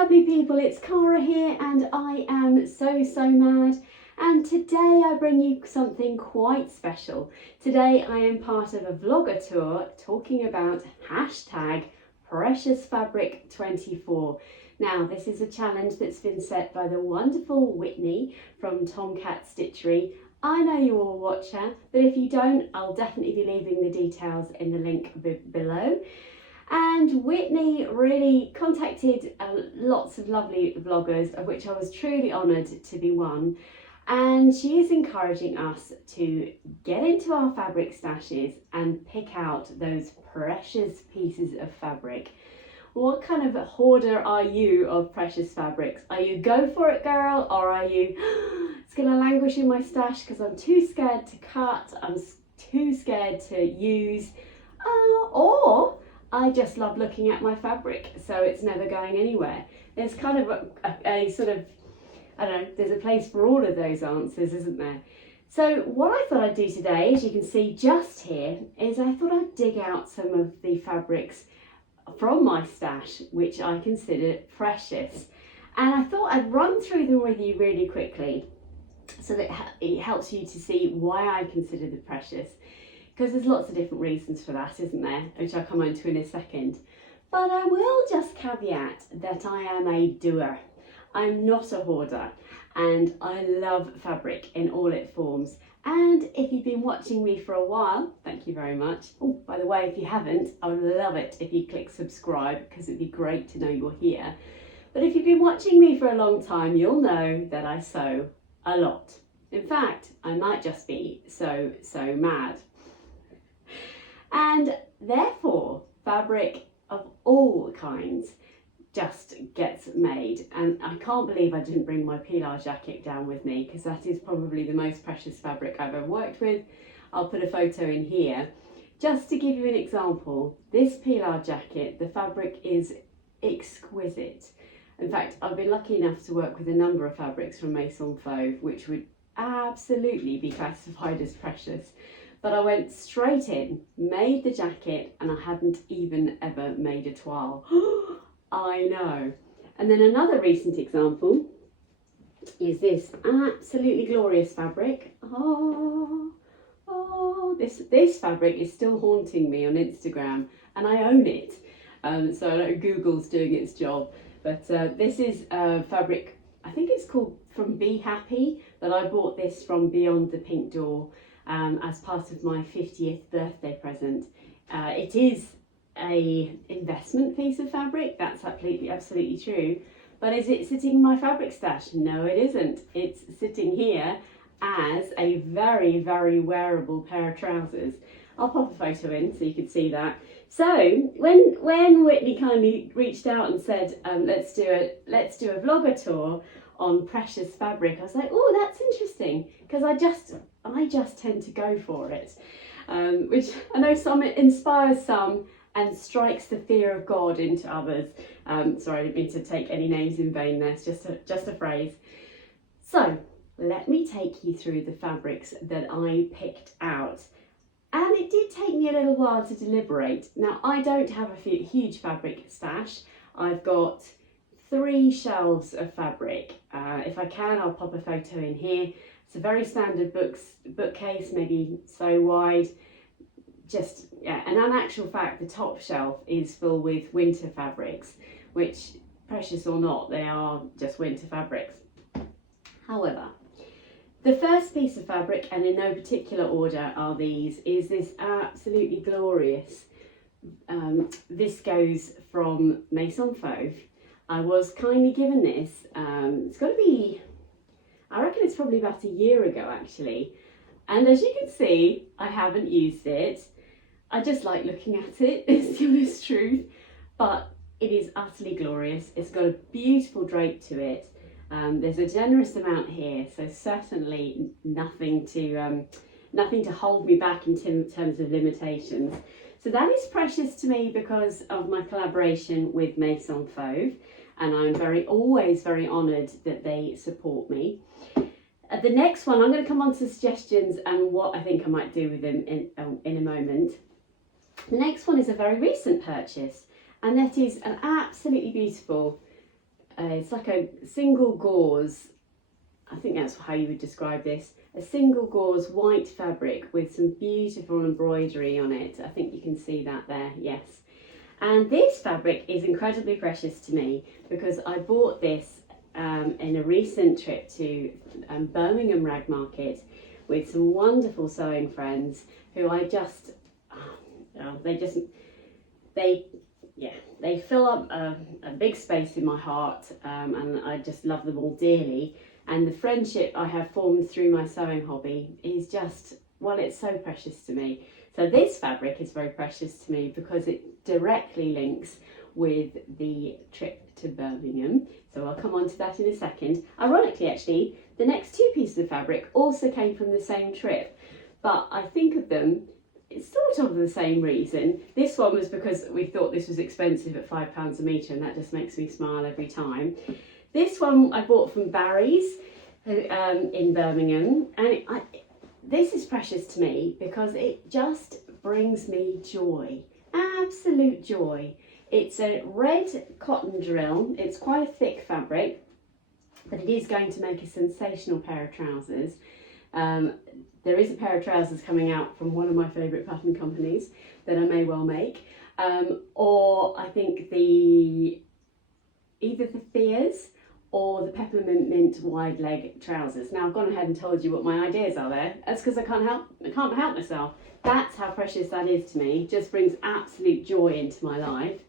lovely people, it's Cara here and I am so mad, and today I bring you something quite special. Today I am part of a vlogger tour talking about hashtag Precious Fabric 24. Now this is a challenge that's been set by the wonderful Whitney from Tomcat Stitchery. I know you all watch her, but if you don't, I'll definitely be leaving the details in the link below. And Whitney really contacted lots of lovely vloggers, of which I was truly honoured to be one. And she is encouraging us to get into our fabric stashes and pick out those precious pieces of fabric. What kind of hoarder are you of precious fabrics? Are you go for it girl, or are you it's going to languish in my stash because I'm too scared to cut, I'm too scared to use, or I just love looking at my fabric, so it's never going anywhere. There's kind of a sort of, I don't know, there's a place for all of those answers, isn't there? So what I thought I'd do today, as you can see just here, is I thought I'd dig out some of the fabrics from my stash, which I consider precious. And I thought I'd run through them with you really quickly, so that it helps you to see why I consider them precious. Because there's lots of different reasons for that, isn't there? Which I'll come on to in a second. But I will just caveat that I am a doer. I'm not a hoarder, and I love fabric in all its forms. And if you've been watching me for a while, thank you very much. Oh, by the way, if you haven't, I would love it if you click subscribe, because it'd be great to know you're here. But if you've been watching me for a long time, you'll know that I sew a lot. In fact, I might just be so mad. And therefore, fabric of all kinds just gets made. And I can't believe I didn't bring my pilar jacket down with me, because that is probably the most precious fabric I've ever worked with. I'll put a photo in here. Just to give you an example, this pilar jacket, the fabric is exquisite. In fact, I've been lucky enough to work with a number of fabrics from Maison Fauve, which would absolutely be classified as precious. But I went straight in, made the jacket, and I hadn't even ever made a toile. I know. And then another recent example is this absolutely glorious fabric. This fabric is still haunting me on Instagram, and I own it. So I know Google's doing its job. But this is fabric, I think it's called From Be Happy, that I bought this from Beyond the Pink Door. As part of my 50th birthday present. It is a investment piece of fabric, that's absolutely true. But is it sitting in my fabric stash? No, it isn't. It's sitting here as a very wearable pair of trousers. I'll pop a photo in so you can see that. So when Whitney kindly reached out and said, let's do a vlogger tour on precious fabric, I was like, oh, that's interesting, because I just tend to go for it, which I know it inspires some and strikes the fear of God into others. Sorry, I didn't mean to take any names in vain there, it's just a phrase. So let me take you through the fabrics that I picked out. And it did take me a little while to deliberate. Now, I don't have a huge fabric stash. I've got 3 shelves of fabric. If I can, I'll pop a photo in here. It's a very standard bookcase, maybe so wide. And in actual fact, the top shelf is full with winter fabrics, which, precious or not, they are just winter fabrics. However, the first piece of fabric, and in no particular order are these, is this absolutely glorious viscose from Maison Fauve. I was kindly given this, it's got to be, I reckon it's probably about a year ago actually. And as you can see, I haven't used it. I just like looking at it, it's the honest truth. But it is utterly glorious. It's got a beautiful drape to it. There's a generous amount here, so certainly nothing to hold me back in terms of limitations. So that is precious to me because of my collaboration with Maison Fauve, and I'm always very honoured that they support me. The next one, I'm going to come on to suggestions and what I think I might do with them in a moment. The next one is a very recent purchase, and that is an absolutely beautiful it's like a single gauze, I think that's how you would describe this, a single gauze white fabric with some beautiful embroidery on it. I think you can see that there, yes. And this fabric is incredibly precious to me because I bought this in a recent trip to Birmingham Rag Market with some wonderful sewing friends who I just, they fill up a big space in my heart, and I just love them all dearly. And the friendship I have formed through my sewing hobby is just, well, it's so precious to me. So this fabric is very precious to me because it directly links with the trip to Birmingham. So I'll come on to that in a second. Ironically, actually, the next two pieces of fabric also came from the same trip, but I think of them sort of the same reason. This one was because we thought this was expensive at £5 a metre, and that just makes me smile every time. This one I bought from Barry's in Birmingham, and this is precious to me because it just brings me joy, absolute joy. It's a red cotton drill. It's quite a thick fabric, but it is going to make a sensational pair of trousers. There is a pair of trousers coming out from one of my favourite pattern companies that I may well make, or I think either the Fears or the peppermint mint wide leg trousers. Now I've gone ahead and told you what my ideas are there. That's because I can't help myself. That's how precious that is to me. Just brings absolute joy into my life.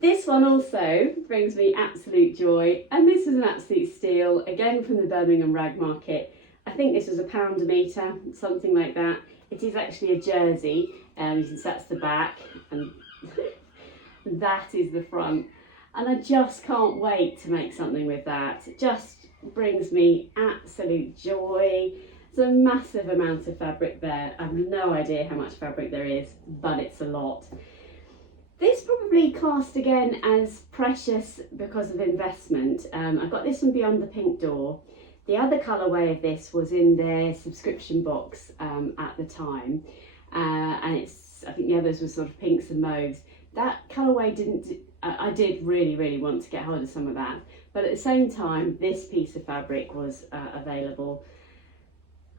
This one also brings me absolute joy, and this is an absolute steal, again from the Birmingham Rag Market. I think this was £1 a metre, something like that. It is actually a jersey, that's the back, and that is the front. And I just can't wait to make something with that. It just brings me absolute joy. There's a massive amount of fabric there. I have no idea how much fabric there is, but it's a lot. This probably classed again as precious because of investment. I got this from Beyond the Pink Door. The other colourway of this was in their subscription box at the time. And I think the others were sort of pinks and mauves. That colourway I did really want to get hold of some of that, but at the same time this piece of fabric was available,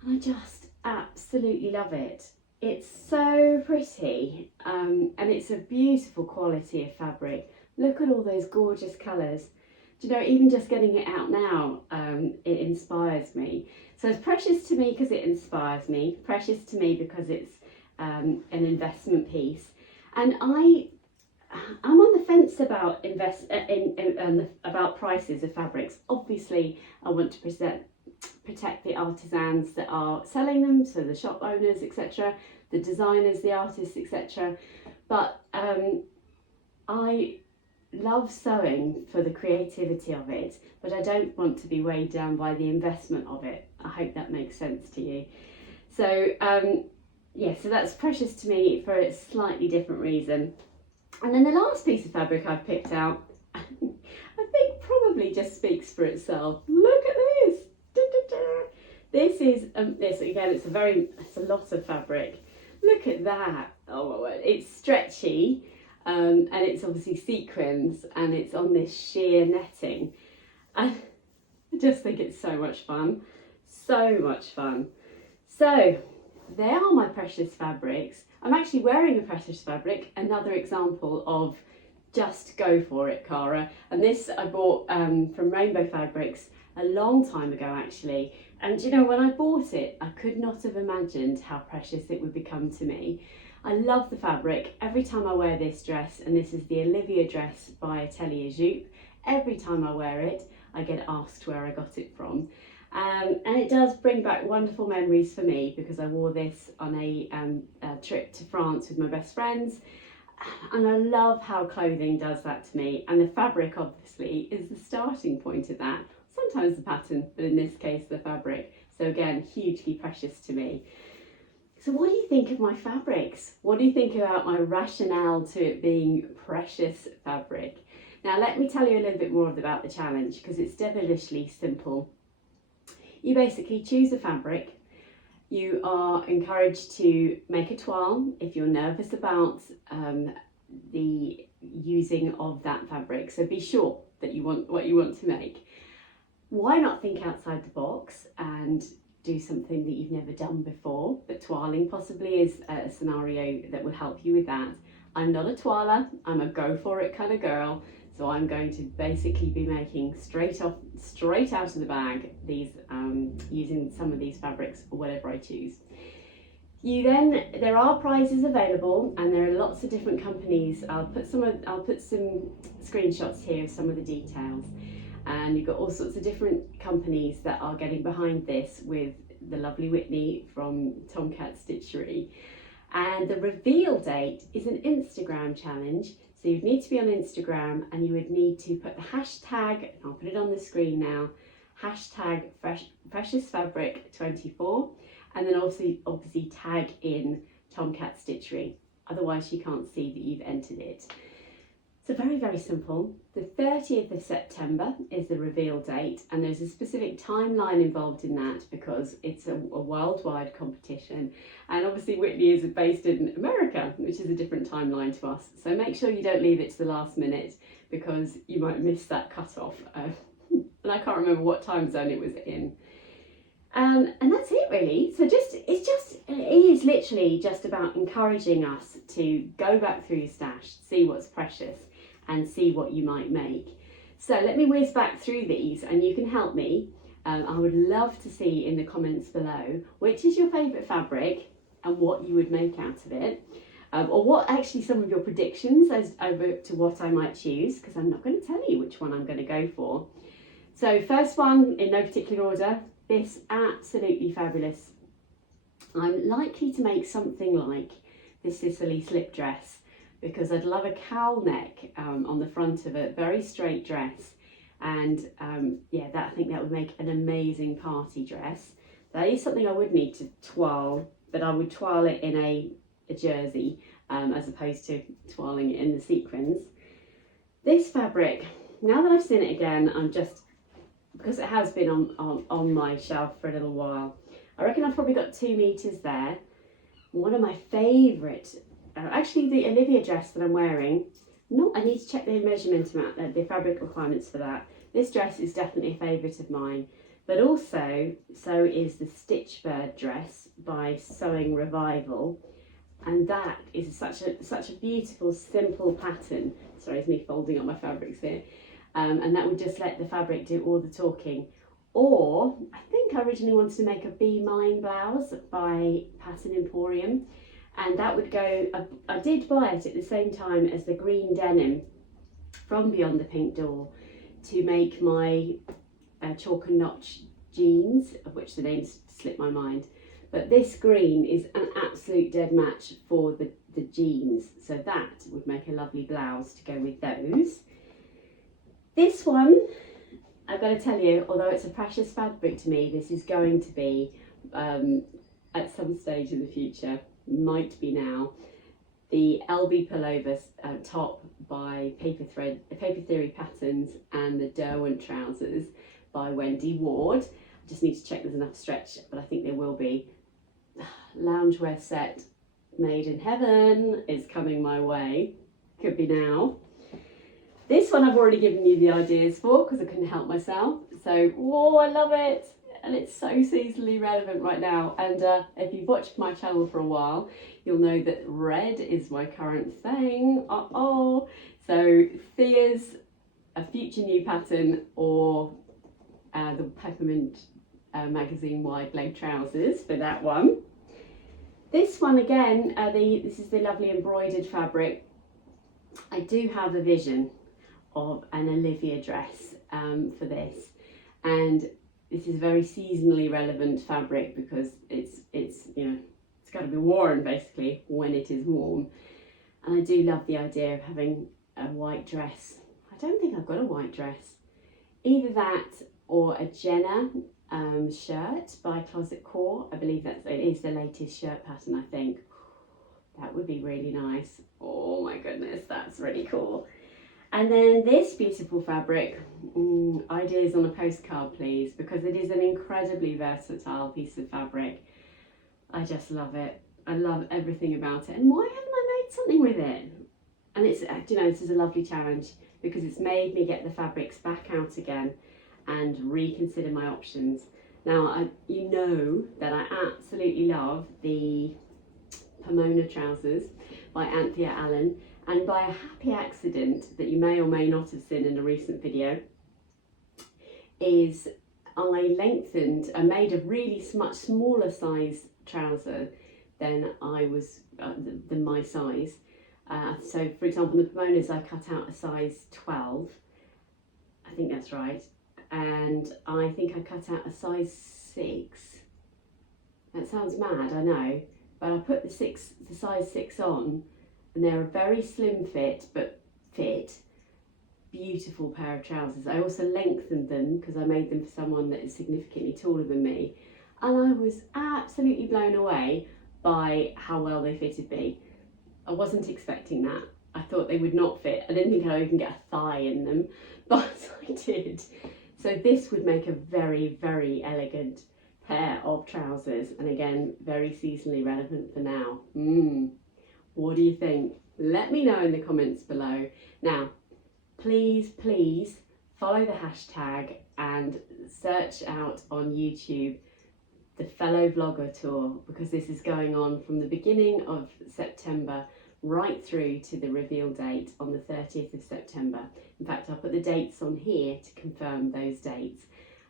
and I just absolutely love it. It's so pretty, and it's a beautiful quality of fabric. Look at all those gorgeous colours. Do you know, even just getting it out now, it inspires me. So it's precious to me because it inspires me, precious to me because it's an investment piece, and I'm on the fence about about prices of fabrics. Obviously, I want to protect the artisans that are selling them, so the shop owners, etc., the designers, the artists, etc. But I love sewing for the creativity of it, but I don't want to be weighed down by the investment of it. I hope that makes sense to you. So yeah, so that's precious to me for a slightly different reason. And then the last piece of fabric I've picked out, I think probably just speaks for itself. Look at this. This is this again. It's a lot of fabric. Look at that. Oh my word! It's stretchy, and it's obviously sequins, and it's on this sheer netting. And I just think it's so much fun. So much fun. So they are my precious fabrics. I'm actually wearing a precious fabric, another example of just go for it, Cara. And this I bought from Rainbow Fabrics a long time ago actually. And you know, when I bought it, I could not have imagined how precious it would become to me. I love the fabric. Every time I wear this dress, and this is the Olivia dress by Atelier Jupe, every time I wear it, I get asked where I got it from. And it does bring back wonderful memories for me because I wore this on a trip to France with my best friends, and I love how clothing does that to me, and the fabric obviously is the starting point of that. Sometimes the pattern, but in this case the fabric. So again, hugely precious to me. So what do you think of my fabrics? What do you think about my rationale to it being precious fabric? Now let me tell you a little bit more about the challenge because it's devilishly simple. You basically choose a fabric. You are encouraged to make a toile if you're nervous about the using of that fabric. So be sure that you want what you want to make. Why not think outside the box and do something that you've never done before? But toiling possibly is a scenario that will help you with that. I'm not a toiler, I'm a go for it kind of girl. So I'm going to basically be making straight out of the bag these using some of these fabrics or whatever I choose. There are prizes available, and there are lots of different companies. I'll put some screenshots here of some of the details, and you've got all sorts of different companies that are getting behind this, with the lovely Whitney from Tomcat Stitchery. And the reveal date is an Instagram challenge. So you'd need to be on Instagram, and you would need to put the hashtag, I'll put it on the screen now, hashtag preciousfabric24, and then obviously tag in Tomcat Stitchery. Otherwise you can't see that you've entered it. So very, very simple. The 30th of September is the reveal date, and there's a specific timeline involved in that because it's a worldwide competition. And obviously Whitney is based in America, which is a different timeline to us. So make sure you don't leave it to the last minute, because you might miss that cutoff. And I can't remember what time zone it was in. And that's it really. So it is literally just about encouraging us to go back through your stash, see what's precious, and see what you might make. So let me whiz back through these, and you can help me. I would love to see in the comments below which is your favourite fabric and what you would make out of it, or what actually some of your predictions as over to what I might choose, because I'm not going to tell you which one I'm going to go for. So first one, in no particular order, this absolutely fabulous. I'm likely to make something like the Sicily slip dress, because I'd love a cowl neck on the front of a very straight dress, and I think that would make an amazing party dress. That is something I would need to twirl, but I would twirl it in a jersey as opposed to twirling it in the sequins. This fabric, now that I've seen it again, I'm just, because it has been on my shelf for a little while, I reckon I've probably got 2 meters there. One of my favourite, actually the Olivia dress that I'm wearing, I need to check the measurement amount, the fabric requirements for that. This dress is definitely a favourite of mine, but also so is the Stitch Bird dress by Sewing Revival, and that is such a beautiful, simple pattern. Sorry, it's me folding up my fabrics here. And that would just let the fabric do all the talking. Or I think I originally wanted to make a Be Mine blouse by Pattern Emporium, and that would go, I did buy it at the same time as the green denim from Beyond the Pink Door to make my chalk and notch jeans, of which the names slipped my mind. But this green is an absolute dead match for the jeans, so that would make a lovely blouse to go with those. This one, I've got to tell you, although it's a precious fabric to me, this is going to be, at some stage in the future, might be now, the LB pullover top by Paper Theory Patterns and the Derwent trousers by Wendy Ward. I just need to check there's enough stretch, but I think there will be. Loungewear set made in heaven is coming my way. Could be now. This one I've already given you the ideas for because I couldn't help myself. So, whoa, I love it. And it's so seasonally relevant right now. And if you've watched my channel for a while, you'll know that red is my current thing. So Thea's a future new pattern, or the Peppermint magazine wide leg trousers for that one. This one again, this is the lovely embroidered fabric. I do have a vision of an Olivia dress for this, and this is very seasonally relevant fabric because it's got to be worn basically when it is warm. And I do love the idea of having a white dress. I don't think I've got a white dress. Either that or a Jenna shirt by Closet Core. I believe it is the latest shirt pattern, I think. That would be really nice. Oh my goodness, that's really cool. And then this beautiful fabric, ideas on a postcard please, because it is an incredibly versatile piece of fabric. I just love it. I love everything about it. And why haven't I made something with it? And it's, you know, this is a lovely challenge because it's made me get the fabrics back out again and reconsider my options. Now, you know that I absolutely love the Pomona trousers by Anthea Allen, and by a happy accident that you may or may not have seen in a recent video, is I made a really much smaller size trouser than than my size. So for example, the Pomonas I cut out a size 12, I think that's right, and I think I cut out a size 6. That sounds mad, I know, but I put the size 6 on, and they're a very slim fit, but fit, beautiful pair of trousers. I also lengthened them because I made them for someone that is significantly taller than me, and I was absolutely blown away by how well they fitted me. I wasn't expecting that. I thought they would not fit. I didn't think I'd even get a thigh in them, but I did. So this would make a very, very elegant pair of trousers, and again, very seasonally relevant for now. What do you think? Let me know in the comments below. Now, please follow the hashtag and search out on YouTube the Fellow Vlogger Tour, because this is going on from the beginning of September right through to the reveal date on the 30th of September. In fact, I'll put the dates on here to confirm those dates.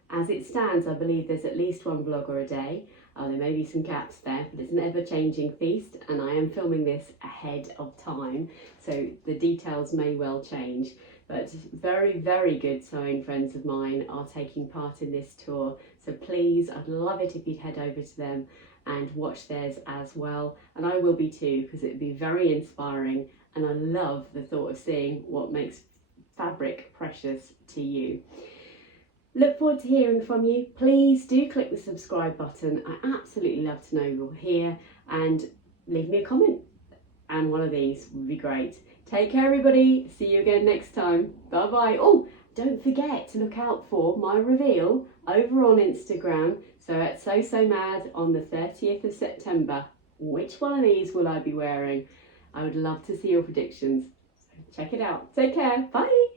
As it stands, I believe there's at least one vlogger a day. There may be some gaps there, but it's an ever-changing feast, and I am filming this ahead of time, so the details may well change. But very, very good sewing friends of mine are taking part in this tour, so please, I'd love it if you'd head over to them and watch theirs as well. And I will be too, because it would be very inspiring, and I love the thought of seeing what makes fabric precious to you. Look forward to hearing from you. Please do click the subscribe button. I absolutely love to know you're here, and leave me a comment, and one of these would be great. Take care everybody, see you again next time. Bye bye. Oh, don't forget to look out for my reveal over on Instagram. So at So Mad on the 30th of September. Which one of these will I be wearing? I would love to see your predictions. So check it out. Take care. Bye.